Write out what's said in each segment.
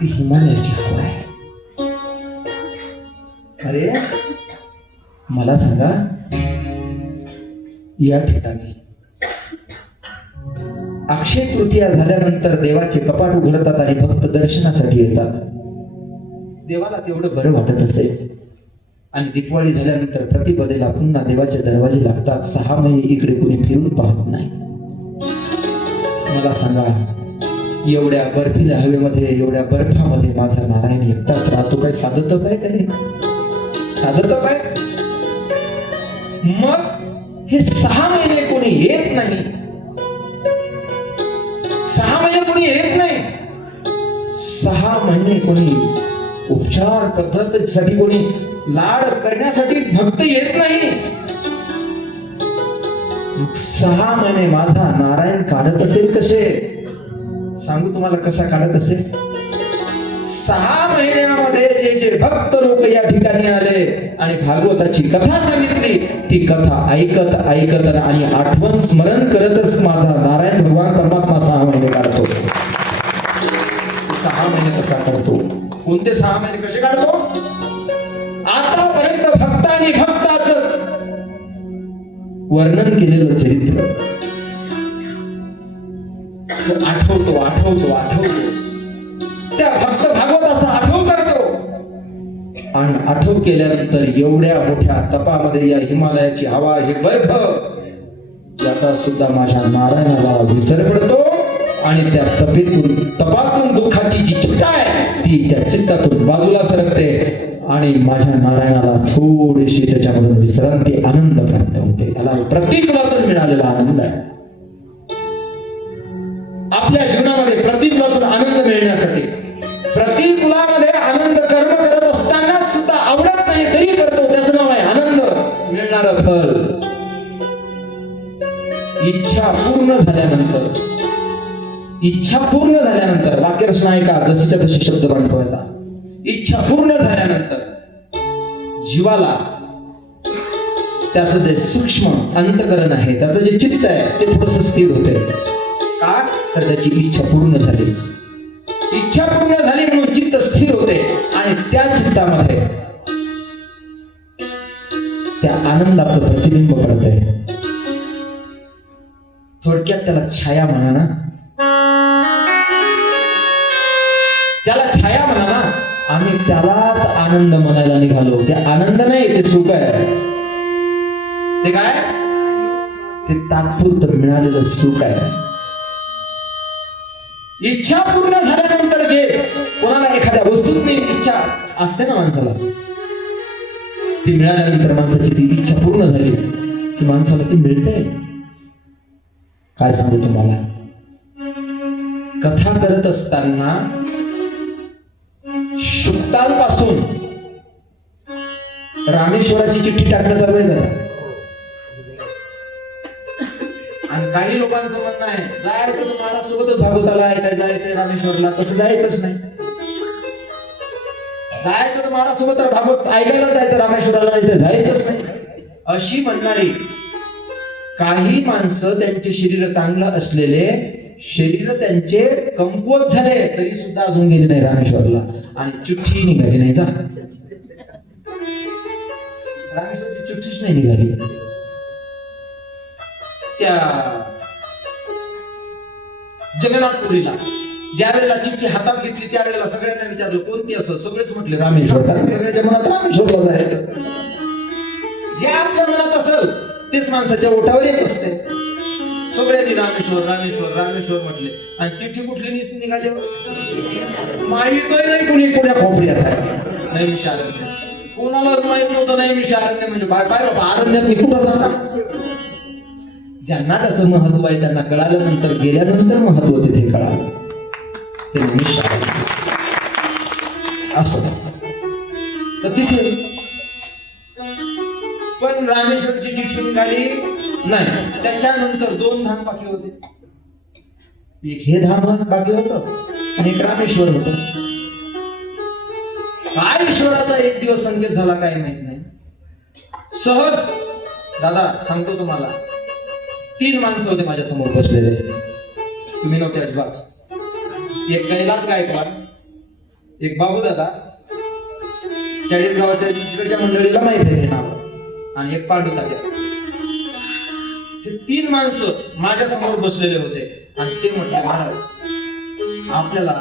ती हिमालयाची हवा आहे. अरे मला सांगा, या ठिकाणी अक्षय तृतीया झाल्यानंतर देवाचे कपाट उघडतात आणि भक्त दर्शनासाठी येतात. देवाला तेवढं बरं वाटत असेल. आणि दिवाळी झाल्यानंतर प्रतिपदेला पुन्हा देवाचे दरवाजे लागतात. 6 महिने इकडे कोणी फिरून पाहत नाही. मला सांगा, एवढ्या बर्फील्या हवेमध्ये, एवढ्या बर्फामध्ये माझा नारायण एकटाच राहतो. काय साधत काय करे, साधत काय? मग हे 6 महिने कोणी येत नाही. 6 महिने कोणी येत नाही. 6 महिने कोणी उपचार पद्धतीसाठी, कोणी लाड करण्यासाठी भक्त येत नाही. 6 महिने माझा नारायण काढत असेल कसे? सांगू तुम्हाला कसा काढत असेल. 6 महिन्यामध्ये जे जे भक्त लोक या ठिकाणी आले आणि भागवताची कथा सांगितली, ती कथा ऐकत ऐकत आणि आठवण स्मरण करतच माझा नारायण भगवान परमात्मा 6 महिने काढतो. 6 महिने कसा काढतो? कोणते 6 महिने कसे काढतो? आतापर्यंत भक्तांनी भक्ताचं वर्णन केलेलं चरित्र आठवतो आठवतो आठवतो. त्या भक्त भागवताचा आठव करतो. आणि आठव केल्यानंतर एवढ्या मोठ्या तपामध्ये या हिमालयाची हवा, हे बर्फ, याचा सुद्धा माझ्या नारायणाला विसर पडतो. आणि त्या तपातून दुःखाची जी चित्ता आहे ती त्या चित्तातून बाजूला सरकते आणि माझ्या नारायणाला थोडीशी त्याच्यामधून विश्रांती, आनंद प्राप्त होते. त्याला प्रतिकुलातून मिळालेला आनंद आहे. आपल्या जीवनामध्ये प्रतिकुलातून आनंद मिळण्यासाठी, प्रतिकुलामध्ये आनंद कर्म करत असताना सुद्धा आवडत नाही तरी करतो, त्याचं नाव आहे आनंद. मिळणारं फल इच्छा पूर्ण झाल्यानंतर, इच्छा पूर्ण झाल्यानंतर, वाक्यरचना ऐका, जशीच्या तशी शब्द पाठवायचा. इच्छा पूर्ण झाल्यानंतर जीवाला त्याचं जे सूक्ष्म अंतकरण आहे, त्याचं जे चित्त आहे, ते थोडंसं स्थिर होते. का? तर त्याची इच्छा पूर्ण झाली. इच्छा पूर्ण झाली म्हणून चित्त स्थिर होते आणि त्या चित्तामध्ये त्या आनंदाचं प्रतिबिंब पडतंय. थोडक्यात त्याला छाया म्हणा ना, त्याला छाया म्हणा ना. आम्ही त्यालाच आनंद म्हणायला निघालो. ते आनंद नाही, ते सुख आहे. ते काय? ते तात्पुरतं मिळालेलं सुख आहे. इच्छा पूर्ण झाल्यानंतर जे कोणाला एखाद्या वस्तूतली इच्छा असते ना माणसाला, ती मिळाल्यानंतर माणसाची ती इच्छा पूर्ण झाली की माणसाला ती मिळते. काय सांगू तुम्हाला, कथा करत असताना शुक्ताल पासून रामेश्वराची चिठ्ठी टाकणं चालू आहे. आणि काही लोकांचं म्हणणं आहे, जायचं तर मला सोबतच भागवताला ऐकायला जायचंय रामेश्वरला. तसं जायचंच नाही. जायचं तर मला सोबत भागवत ऐकायला जायचं रामेश्वराला, नाही तर जायचंच नाही अशी म्हणणारी काही माणसं, त्यांचे शरीर चांगलं असलेले, शरीर त्यांचे कमकुवत झाले तरी सुद्धा अजून गेले नाही रामेश्वरला. आणि चिठ्ठी निघाली नाही. जा, रामेश्वरची चिठ्ठीच नाही निघाली. त्या जगन्नाथपुरीला ज्या वेळेला चिठ्ठी हातात घेतली त्यावेळेला सगळ्यांना विचारलं कोणती असो, सगळेच म्हटले रामेश्वर. कारण सगळ्याच्या मनात रामेश्वरला जायचं. जे आपल्या मनात असेल तेच माणसाच्या ओठावर येत असते. सगळ्यांनी रामेश्वर रामेश्वर रामेश्वर म्हटले. आणि चिठ्ठी कुठली निघाली? माहितही नाही कुणी कोण्या खोपऱ्यात आहे. नैमिषारण्य. कोणालाच माहित नव्हतं नैमिषारण्य म्हणजे काय. काय बाबा, अरण्यात मी कुठं जाणार? ज्यांना त्याचं महत्व आहे त्यांना कळालं. नंतर गेल्यानंतर महत्व तिथे कळालं. ते नैमिषारण्य असं. तर तिथे पण रामेश्वरची चिठ्ठी निघाली नाही. त्याच्यानंतर 2 धाम बाकी होते. एक हे धाम बाकी होतं आणि एक रामेश्वर होतं. काय ईश्वराचा एक दिवस संकेत झाला काय माहित नाही. सहज दादा सांगतो तुम्हाला, 3 माणसं होते माझ्या समोर बसलेले. तुम्ही नव्हते अजिबात. एक कैलास गायकवाड, एक बाबू दादा, चाळीसगावाच्या तिकडच्या मंडळीला माहित आहे ते नाव, आणि एक पांडू तात्या. हे 3 माणसं माझ्या समोर बसलेले होते आणि ते म्हटले, महाराज आपल्याला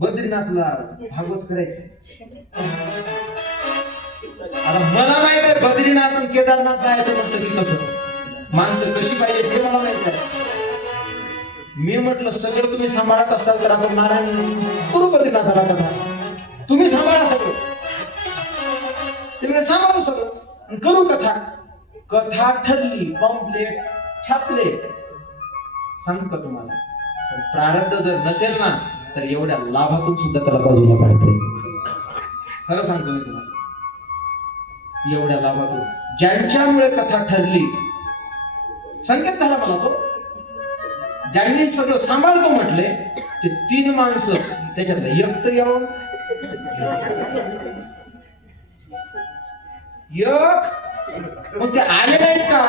बद्रीनाथला भागवत करायचं. आता मला माहित आहे बद्रीनाथ आणि केदारनाथ जायचं म्हटलं की कसं, माणसं कशी पाहिजे हे मला माहित आहे. मी म्हटलं सगळं तुम्ही सांभाळत असाल तर आपण नारायण करू बद्रीनाथाला कथा. तुम्ही सांभाळा सगळं, तुम्ही सांभाळू सगळं आणि करू कथा. कथा ठरली, पॉम्पलेट छापले. सांगू का तुम्हाला, प्रारब्ध जर नसेल ना तर एवढ्या लाभातून सुद्धा त्याला बाजूला काढते. खरं सांगतो मी तुम्हाला, एवढ्या लाभातून ज्यांच्यामुळे कथा ठरली, संकेत झाला मला तो, ज्यांनी सगळं सांभाळतो म्हटले ते 3 माणसं, त्याच्यातलं एक तर येऊन मग ते आले नाहीत का?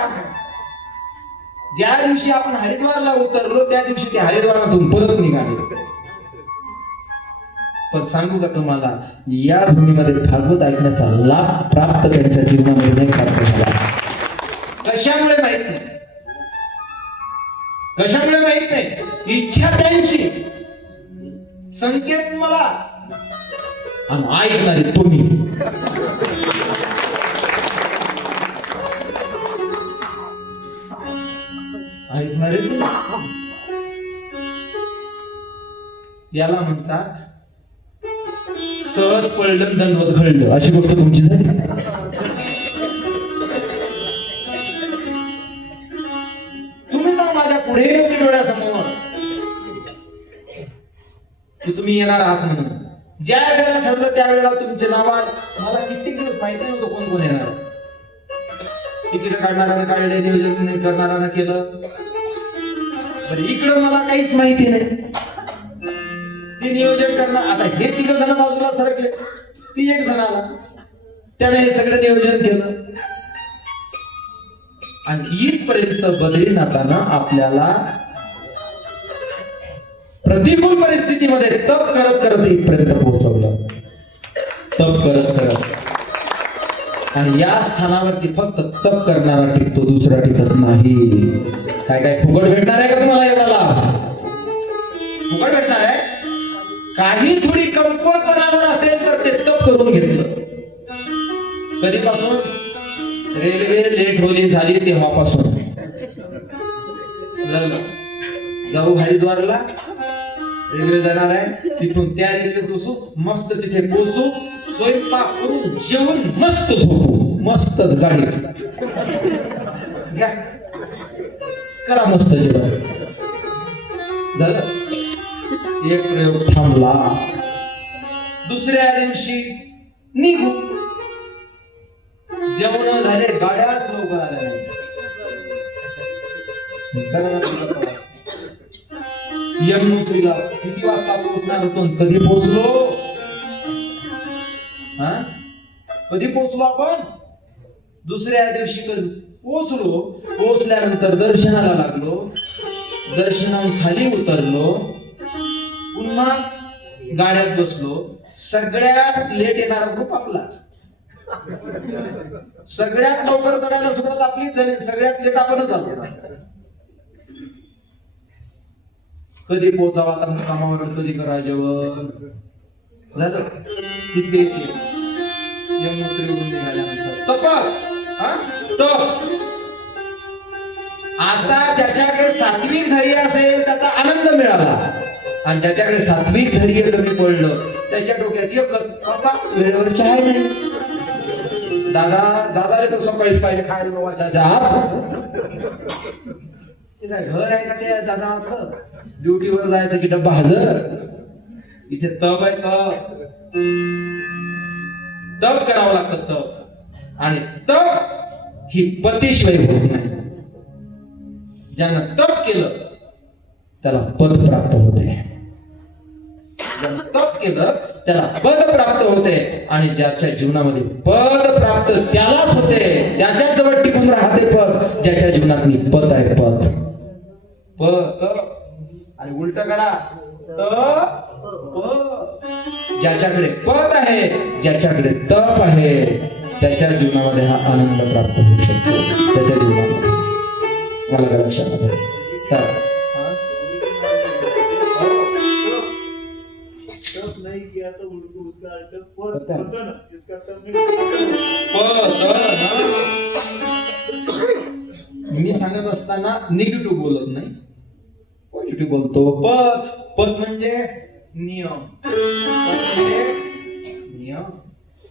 ज्या दिवशी आपण हरिद्वारला उतरलो त्या दिवशी ते हरिद्वारातून परत निघाले. पण सांगू का तुम्हाला, या भूमीमध्ये भागवत ऐकण्याचा लाभ प्राप्त त्यांच्या जीवनामध्ये नाही प्राप्त झाला. कशामुळे माहित नाही, कशामुळे माहित नाही. इच्छा त्यांची, संकेत मला, आणि ऐकणारे तुम्ही. ऐकणारे याला म्हणतात सहज पडलं दंडवत घडलं, अशी गोष्ट तुमची झाली. तुम्ही ना माझ्या पुढे होते डोळ्यासमोर की तुम्ही येणार आहात म्हणून. ज्या वेळेला ठरलं त्यावेळेला तुमचे नाव मला कित्येक दिवस माहिती नव्हतं कोण कोण येणार. तिकीट काढणाऱ्याने काढले, नियोजन करणाऱ्याने केलं. बरं इकडं मला काहीच माहिती नाही, ती नियोजन करणार. आता हे 3 जण बाजूला सरकले, ती 1 जण आला, त्याने हे सगळं नियोजन केलं. आणि इथपर्यंत बद्रीनाथानं आपल्याला प्रतिकूल परिस्थितीमध्ये तप करत करत इथपर्यंत पोहोचवलं. तप करत करत. आणि या स्थानावरती फक्त तप करणारा टिकतो, दुसरा टिकत नाही. काय काय फुकट भेटणार आहे का तुम्हाला एवढा लाभ? फुकट भेटणार आहे? काही थोडी कमकुवतपणा जर असेल तर ते तप करून घेतलं. कधीपासून? रेल्वे लेट होली झाली तेव्हापासून. जाऊ हरिद्वारला, रेल्वे जाणार आहे, तिथून त्या रेल्वेत बसू, मस्त तिथे पोहोचू, स्वयंपाक करून जेवण मस्त झोपू, मस्तच गाडीत घ्या, करा मस्त जेवण. झालं. एक प्रयोग थांबला, दुसऱ्या दिवशी निघू. जेवण झाले, गाड्याच लवकर आल्या नाही. यमुनेला किती वाजता पोहोचणार होतो, कधी पोहोचलो? कधी पोहोचलो आपण? दुसऱ्या दिवशी पोहोचलो. पोहोचल्यानंतर दर्शनाला लागलो, दर्शनाहून खाली उतरलो, पुन्हा गाड्यात बसलो. सगळ्यात लेट येणारा ग्रुप आपलाच. सगळ्यात लवकर चढायला सुरुवात आपलीच झाली, सगळ्यात लेट आपणच आलो. कधी पोहोचावा आता कामावर, कधी करा जेवण. झालं. तिथे यमुनेत निघाल्यानंतर तप. आता ज्याच्याकडे सात्विक धैर्य असेल त्याचा आनंद मिळाला, आणि ज्याच्याकडे सात्विक धैर्य कमी पडलं त्याच्या डोक्यात एकच, बाबा वेळेवर चहा नाही. दादाला तर सकाळीच पाहिजे खायला बाबा चहा. काय घर आहे का ते दादा? आपलं ड्युटीवर जायचं की डब्बा हजर. इथे तप आहे, तप करावं लागतं. तप आणि तप ही पतिशिवाय होत नाही. ज्यानं तप केलं त्याला पद प्राप्त होते. ज्यानं तप केलं त्याला पद प्राप्त होते, आणि ज्याच्या जीवनामध्ये पद प्राप्त त्यालाच होते, त्याच्याच जवळ टिकून राहते पद, ज्याच्या जीवनात पद आहे. पद आणि उलट करा, ज्याच्याकडे पद आहे, ज्याच्याकडे तप आहे, त्याच्या जीवनामध्ये हा आनंद प्राप्त होऊ शकतो. त्याच्या जीवनामध्ये मला काय लक्षात आलं? तर नहीं किया तो उनको उसका अर्थ पद होता ना, जिसका अर्थ मी सांगत असताना निगेटिव्ह बोलत नाही, पॉझिटिव्ह बोलतो. पद पद म्हणजे नियम. पद म्हणजे नियम.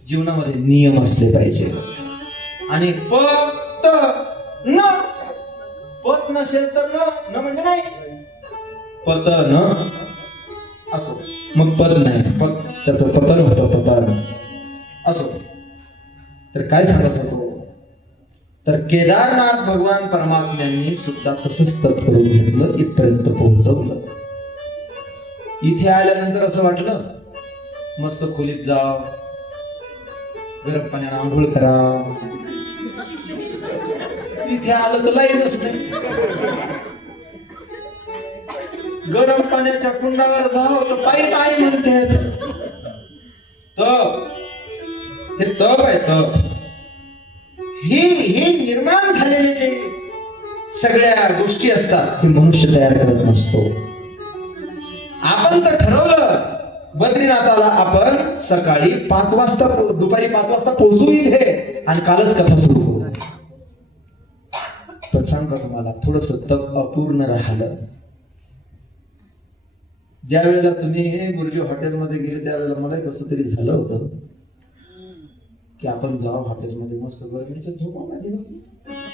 जीवनामध्ये नियम असले पाहिजे. आणि पद न, पद नसेल तर न म्हणजे नाही, पत न असो मग पद नाही, पद त्याचं पतन होतं, पतन असो. तर काय सांगत होतो? तर केदारनाथ भगवान परमात्म्यांनी सुद्धा तसंच तप करून घेतलं, इथपर्यंत पोहोचवलं. इथे आल्यानंतर असं वाटलं मस्त खोलीत जाव, गरम पाण्याने आंघोळ करा. इथे आलं तर लाईनच नाही. गरम पाण्याच्या कुंडावर जाव तर पायी पायी म्हणते. तप हे तप आहे. तप हे निर्माण झालेले जे सगळ्या गोष्टी असतात हे मनुष्य तयार करत नसतो. आपण तर ठरवलं बद्रीनाथाला आपण सकाळी 5 वाजता दुपारी 5 वाजता पोहोचू इथे आणि कालच कथा सुरू होऊ. पण सांगतो तुम्हाला थोडस तप अपूर्ण राहिलं. ज्या वेळेला तुम्ही गुरुजी हॉटेलमध्ये गेले त्यावेळेला मला कसं तरी झालं होतं की आपण जाऊ हॉटेलमध्ये मस्त गरजेच्या झोपामध्ये.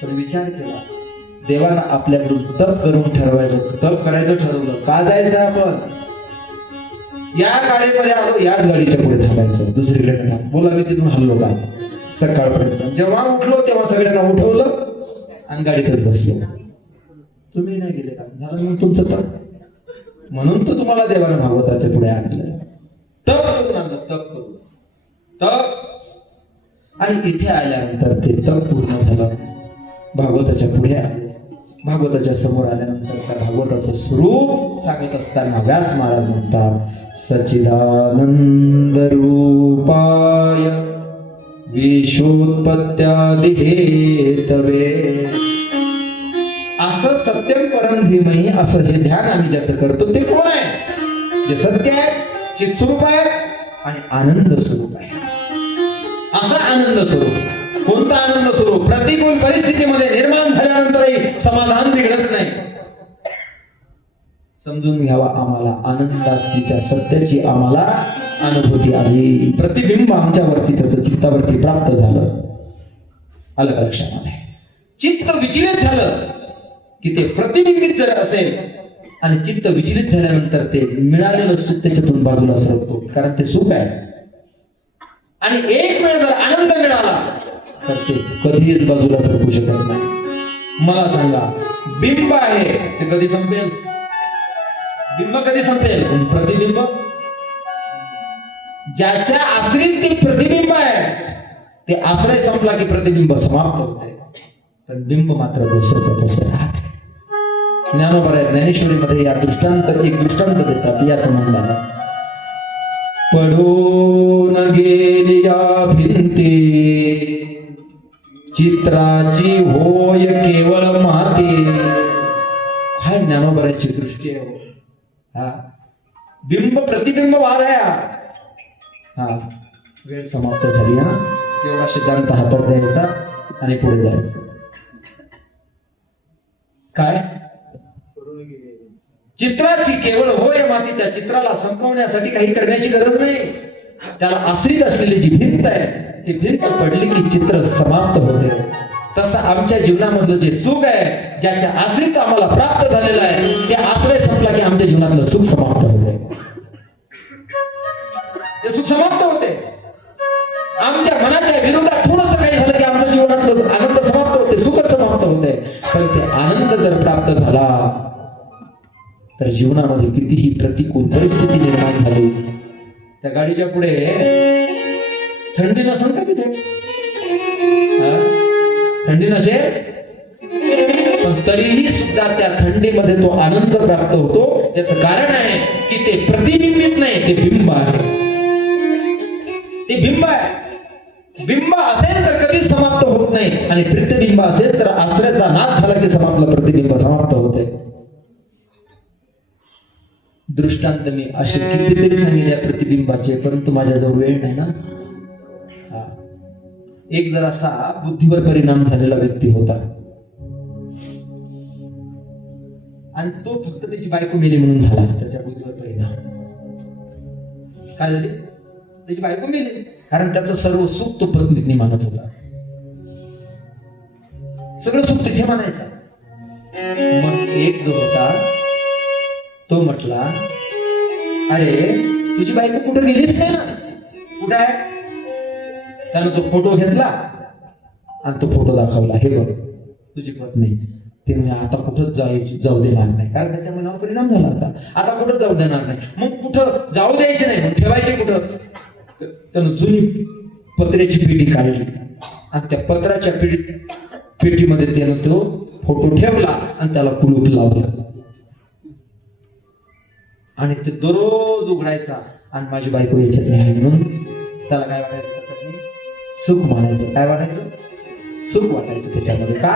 पण विचार केला देवानं आपल्याकडून तप करून ठरवायचं, तप करायचं ठरवलं. का जायचं आपण? या गाडीमध्ये आलो, याच गाडीच्या पुढे थांबायचं, दुसरीकडे थांब. बोला मी तिथून हल्लो का सकाळपर्यंत. जेव्हा उठलो तेव्हा सगळ्यांना उठवलं आणि गाडीतच बसलो. तुम्ही नाही गेले का? झालं मग तुमचं तप. म्हणून तर तुम्हाला देवानं भागवताच्या पुढे आणलं, तप करून आणलं, तप करून. तप आणि इथे आल्यानंतर ते तप पूर्ण झालं. भागवताच्या पुढे आले. भागवताच्या समोर आल्यानंतर त्या भागवताचं स्वरूप सांगत असताना व्यास महाराज म्हणतात सच्चिदानंद रूपाय विश्वोत्पत्त्यादि हेतवे. असं सत्यम परम धीमहि असं हे ध्यान आम्ही ज्याचं करतो ते कोण आहे? जे सत्य आहे, चित स्वरूप आहे आणि आनंद स्वरूप आहे. असा आनंद स्वरूप. कोणता आनंद स्वरूप? प्रतिकूल परिस्थितीमध्ये निर्माण झाल्यानंतरही समाधान बिघडत नाही. समजून घ्यावा आम्हाला आनंदाची, त्या सत्याची आम्हाला अनुभूती आली. प्रतिबिंब आमच्यावरती त्याचं चित्तावरती प्राप्त झालं. आलं लक्षामध्ये? चित्त विचलित झालं की ते प्रतिबिंबित जर असेल आणि चित्त विचलित झाल्यानंतर ते मिळालेलं सुख त्याच्यातून बाजूला सरकतो, कारण ते सुख आहे. आणि एक वेळ जर आनंद मिळाला तर ते कधीच बाजूला सरकू शकत नाही. मला सांगा बिंब आहे ते कधी संपेल? बिंब कधी संपेल? पण प्रतिबिंब ज्याच्या आश्रित ते प्रतिबिंब आहे ते आश्रय संपला की प्रतिबिंब समाप्त होते, पण बिंब मात्र जसंच तसं राहते. ज्ञानोबा ज्ञानेश्वरीमध्ये या एक दृष्टांत देतात या संबंधाला. पडून गेली या भिंती चित्राची होय केवळ माती. काय ज्ञानोबराची दृष्टी आहे. हा बिंब प्रतिबिंब वाढाया. हा वेळ समाप्त झाली. हा एवढा सिद्धांत हातात द्यायचा आणि पुढे जायचं. काय? चित्राची केवळ होय माती. त्या चित्राला संपवण्यासाठी काही करण्याची गरज नाही. त्याला आश्रित असलेली जी भिंत आहे ती भिंत पडली की चित्र समाप्त होते. तसं आमच्या जीवनामधलं जे सुख आहे ज्याच्या आश्रित आम्हाला प्राप्त झालेलं आहे ते आश्रय संपला की आमच्या जीवनातलं सुख समाप्त होते. ते सुख समाप्त होते. आमच्या मनाच्या विरोधात थोडंसं काही झालं की आमच्या जीवनातलं आनंद समाप्त होते, सुख समाप्त होते. पण ते आनंद जर प्राप्त झाला तर जीवनामध्ये कितीही प्रतिकूल परिस्थिती निर्माण झाली, त्या गाडीच्या पुढे थंडी नसेल का तिथे? थंडी नसेल पण तरीही सुद्धा त्या थंडीमध्ये तो आनंद प्राप्त होतो याचं कारण आहे की ते प्रतिबिंबित नाही, ते बिंब आहे. ते बिंब आहे. बिंब असेल तर कधीच समाप्त होत नाही आणि प्रतिबिंब असेल तर आश्रयाचा नाश झाला की समाप्त प्रतिबिंब समाप्त होते. दृष्टांत मी असे कितीतरी सांगितले प्रतिबिंबाचे, परंतु माझ्याजवळ वेळ नाही ना. एक जरासा बुद्धीवर परिणाम झालेला व्यक्ती होता आणि तो फक्त त्याची बायको मेली म्हणून झाला त्याच्या बुद्धीवर परिणाम. काय झाले? त्याची बायको मेली, कारण त्याचं सर्व सुख तो पत्नीने मानत होता. सगळं सुख तिथे मानायचा. मग एक जो होता तो म्हटला, अरे तुझी बायको कुठे गेलीच नाही ना, कुठे आहे? त्यानं तो फोटो घेतला आणि तो फोटो दाखवला, हे बघ तुझी पत्नी. ते म्हणजे आता कुठंच जाऊ देणार नाही, कारण त्याच्या मनावर परिणाम झाला होता. आता कुठं जाऊ देणार नाही. मग कुठं जाऊ द्यायचे नाही, मग ठेवायचे कुठं? त्यानं जुनी पत्र्याची पेटी काढली आणि त्या पत्राच्या पेटीमध्ये त्यानं तो फोटो ठेवला आणि त्याला कुलूप लावलं. आणि ते दररोज उघडायचा आणि माझी बायको याच्यात नाही म्हणून त्याला काय वाटायचं? सुख मानायचं. काय वाटायचं? सुख वाटायचं त्याच्यामध्ये. का?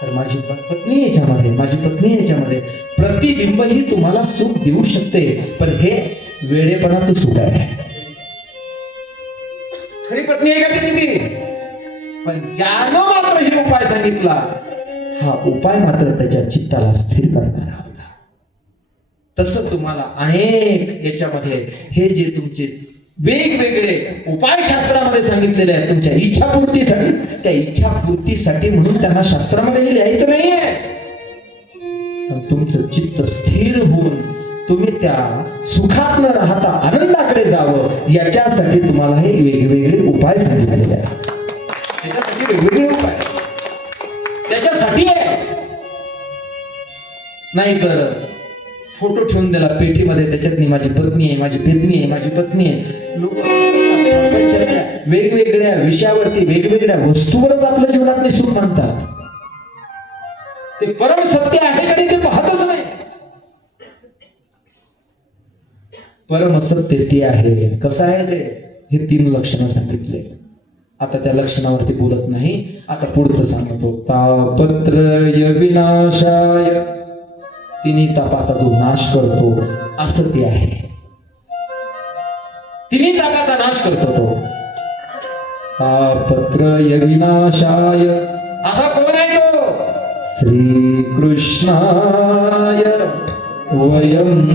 तर माझी पत्नी याच्यामध्ये, माझी पत्नी याच्यामध्ये. प्रतिबिंब ही तुम्हाला सुख देऊ शकते, पण हे वेडेपणाचं सुख आहे. खरी पत्नी आहे का ती? पण ज्यानं मात्र हे उपाय सांगितला, हा उपाय मात्र त्याच्या चित्ताला स्थिर करणारा होता. तसं तुम्हाला अनेक याच्यामध्ये हे जे तुमचे वेगवेगळे उपाय शास्त्रामध्ये सांगितलेले आहेत तुमच्या इच्छापूर्तीसाठी, त्या इच्छापूर्तीसाठी म्हणून त्यांना शास्त्रामध्ये हे लिहायचं नाहीये. पण तुमचं चित्त स्थिर होऊन तुम्ही त्या सुखात न राहता आनंदाकडे जावं, याच्यासाठी तुम्हाला हे वेगवेगळे उपाय सांगितलेले आहेत. त्याच्यासाठी वेगवेगळे उपाय त्याच्यासाठी आहे. नाही तर फोटो ठेवून दिला पेटीमध्ये, त्याच्यात माझी पत्नी आहे, माझी पत्नी आहे, माझी पत्नी आहे. लोक वेगवेगळ्या विषयावरती, वेगवेगळ्या वस्तूवरच आपल्या जीवनात सुख मानतात. ते परम सत्य आहे का ते पाहतच नाही. परम सत्य ते आहे. कसं आहे ते? हे 3 लक्षणं सांगितले. आता त्या लक्षणावरती बोलत नाही, आता पुढचं सांगतो. तापत्रय विनाशाय, तिन्ही तापाचा जो नाश करतो असं ते आहे. तिन्ही तापाचा नाश करतो तो. तापत्रय विनाशाय, असा कोण आहे तो? श्री कृष्णाय वयम्